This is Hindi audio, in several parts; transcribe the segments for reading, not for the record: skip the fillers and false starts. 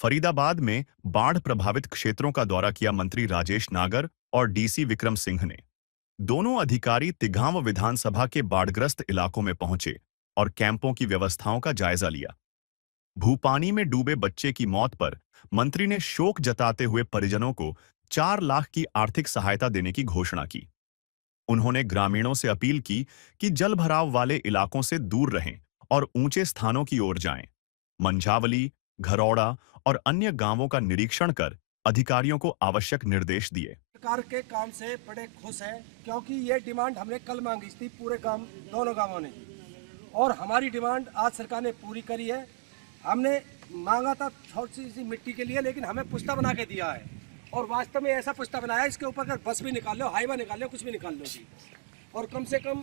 फरीदाबाद में बाढ़ प्रभावित क्षेत्रों का दौरा किया मंत्री राजेश नागर और डीसी विक्रम सिंह ने। दोनों अधिकारी तिघांव विधानसभा के बाढ़ग्रस्त इलाकों में पहुंचे और कैंपों की व्यवस्थाओं का जायजा लिया। भूपानी में डूबे बच्चे की मौत पर मंत्री ने शोक जताते हुए परिजनों को 4 लाख की आर्थिक सहायता देने की घोषणा की। उन्होंने ग्रामीणों से अपील की कि जलभराव वाले इलाकों से दूर रहें और ऊंचे स्थानों की ओर जाएं। मंझावली, घरौड़ा और अन्य गांवों का निरीक्षण कर अधिकारियों को आवश्यक निर्देश दिए। सरकार के काम से बड़े खुश हैं, क्योंकि ये डिमांड हमने कल मांगी थी पूरे गांव, दोनों गांवों ने, और हमारी डिमांड आज सरकार ने पूरी करी है। हमने मांगा था छोटी सी मिट्टी के लिए, लेकिन हमें पुश्ता बना के दिया है, और वास्तव में ऐसा पुश्ता बनाया इसके ऊपर अगर बस भी निकाल लो, हाईवा निकाल लो, कुछ भी निकाल लो जी, और कम से कम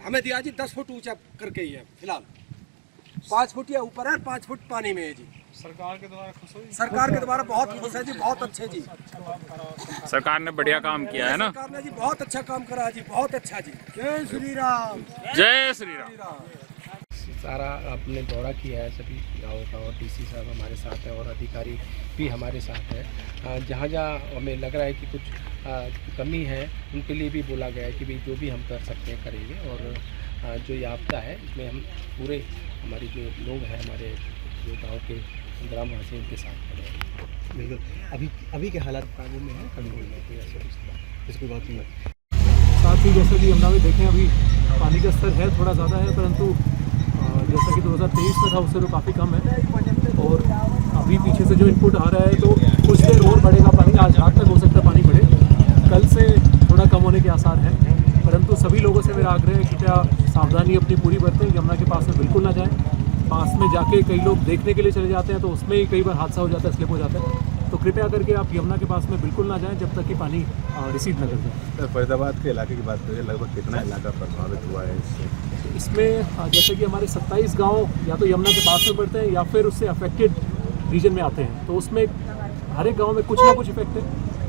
हमें दिया जी 10 फुट ऊंचा करके ही है। फिलहाल 5 फुट या ऊपर है, 5 फुट पानी में है जी। सरकार के द्वारा खुश हुई? सरकार के द्वारा बहुत खुश है जी, बहुत अच्छे जी। सरकार ने बढ़िया काम किया है ना? सरकार ने जी बहुत अच्छा काम करा जी, बहुत अच्छा जी। जय श्री राम, जय श्री राम। सारा आपने दौरा किया है सभी गाँव का, और डीसी साहब हमारे साथ हैं और अधिकारी भी हमारे साथ हैं। जहाँ जहाँ हमें लग रहा है कि कुछ कमी है, उनके लिए भी बोला गया है कि भाई जो भी हम कर सकते हैं करेंगे। और जो ये आपदा है इसमें हम पूरे हमारे जो लोग हैं, हमारे जो गाँव के ग्रामवासी, उनके साथ खड़े हैं। बिल्कुल। अभी के हालात काबू में है, कभी नहीं है इसकी बात नहीं है। साथ ही जैसे कि यमुना में देखें, अभी पानी का स्तर है थोड़ा ज़्यादा है, परंतु जैसा कि 2023 में था उससे तो काफ़ी कम है। और अभी पीछे से जो इनपुट आ रहा है तो कुछ देर और बढ़ेगा पानी, आज रात तक हो सकता है पानी बढ़े, कल से थोड़ा कम होने के आसार हैं। परंतु सभी लोगों से मेरा आग्रह है कि क्या सावधानी अपनी पूरी बरतें, यमुना के पास में बिल्कुल ना जाएं। पास में जाके कई लोग देखने के लिए चले जाते हैं तो उसमें ही कई बार हादसा हो जाता है, स्लिप हो जाता है। तो कृपया करके आप यमुना के पास में बिल्कुल ना जाएं जब तक कि पानी रिसीव न कर जाए। फरीदाबाद के इलाके की बात करें, लगभग कितना इलाका प्रभावित हुआ है इसमें? जैसे कि हमारे 27 गांव या तो यमुना के पास में पड़ते हैं या फिर उससे अफेक्टेड रीजन में आते हैं। तो उसमें हर एक गांव में कुछ ना कुछ इफेक्ट है,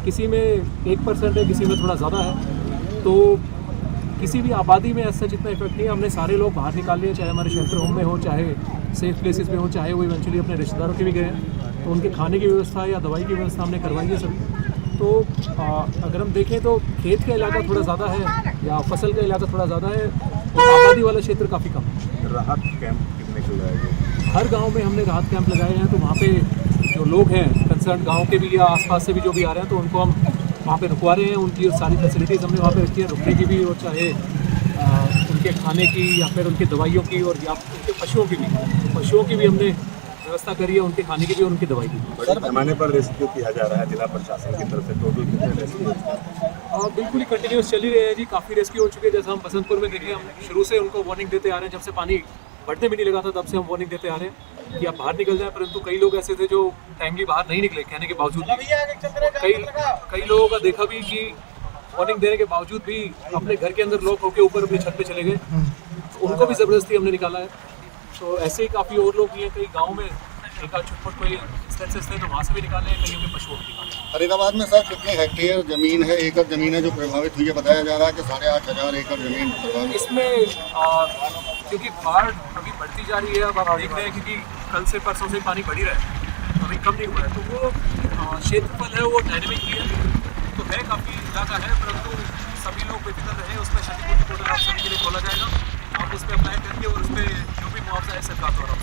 किसी में 1% है, किसी में थोड़ा ज़्यादा है। तो किसी भी आबादी में ऐसा जितना इफेक्ट नहीं है। हमने सारे लोग बाहर निकाल लिए, चाहे हमारे शेल्टर होम में हो, चाहे सेफ प्लेसेस में हो, चाहे वो इवेंचुअली अपने रिश्तेदारों के भी गए हैं, तो उनके खाने की व्यवस्था या दवाई की व्यवस्था हमने करवाई है सभी। तो अगर हम देखें तो खेत का इलाका थोड़ा ज़्यादा है या फसल का इलाका थोड़ा ज़्यादा है, तो आबादी वाला क्षेत्र काफ़ी कम है। राहत कैंप कितने खुल रहे हैं? हर गांव में हमने राहत कैंप लगाए हैं, तो वहाँ पे जो लोग हैं कंसर्न गांव के भी या आसपास से भी जो भी आ रहे हैं, तो उनको हम वहाँ पे रुकवा रहे हैं। उनकी सारी फैसिलिटीज़ हमने वहाँ पे रखी है, रुकने की भी, और चाहे उनके खाने की या फिर उनकी दवाइयों की, और या उनके पशुओं की भी, तो पशुओं की भी हमने व्यवस्था करी है, उनके खाने की भी और उनकी दवाई की। बड़े पैमाने पर रेस्क्यू किया जा रहा है जिला प्रशासन की तरफ से, टोटल कितने रेस्क्यू? बिल्कुल ही कंटिन्यूस चल ही रहे हैं जी, काफ़ी रेस्क्यू हो चुके हैं। जैसे हम बसंतपुर में देखें, हम शुरू से उनको वार्निंग देते आ रहे हैं, जब से पानी बढ़ने भी नहीं लगा था तब से हम वार्निंग देते आ रहे हैं कि आप बाहर निकल जाएं। परंतु कई लोग ऐसे थे जो टाइमली बाहर नहीं निकले, कहने के बावजूद भी। कई लोगों का देखा भी कि वार्निंग देने के बावजूद भी अपने घर के अंदर लॉक होकर ऊपर अपनी छत पे चले गए, तो उनको भी ज़बरदस्ती हमने निकाला है। तो ऐसे ही काफ़ी और लोग भी हैं, कई गाँव में एक आध छुटपुट कोई इंस्टेंसेस थे तो वहाँ से भी निकाले हैं, कहीं के पशुओं को निकाले। फरीदाबाद में सर कितने हेक्टेयर जमीन है, एकड़ जमीन है जो प्रभावित हुई है? बताया जा रहा है कि 8,500 एकड़ जमीन प्रभावित। इसमें क्योंकि बाढ़ अभी बढ़ती जा रही है, अब आप देख रहे हैं क्योंकि कल से परसों से पानी बढ़ ही रहा है, अभी कम नहीं हुआ है, तो वो क्षेत्रफल है वो डायनेमिक भी है, तो है काफ़ी इलाका है। परंतु सभी लोग बेफिक्र रहे, उसमें क्षतिपूर्ति पोर्टल आप सभी के लिए खोला जाएगा, आप उस पर अप्लाई करिए और उस पर जो भी मुआवजा है सरकार द्वारा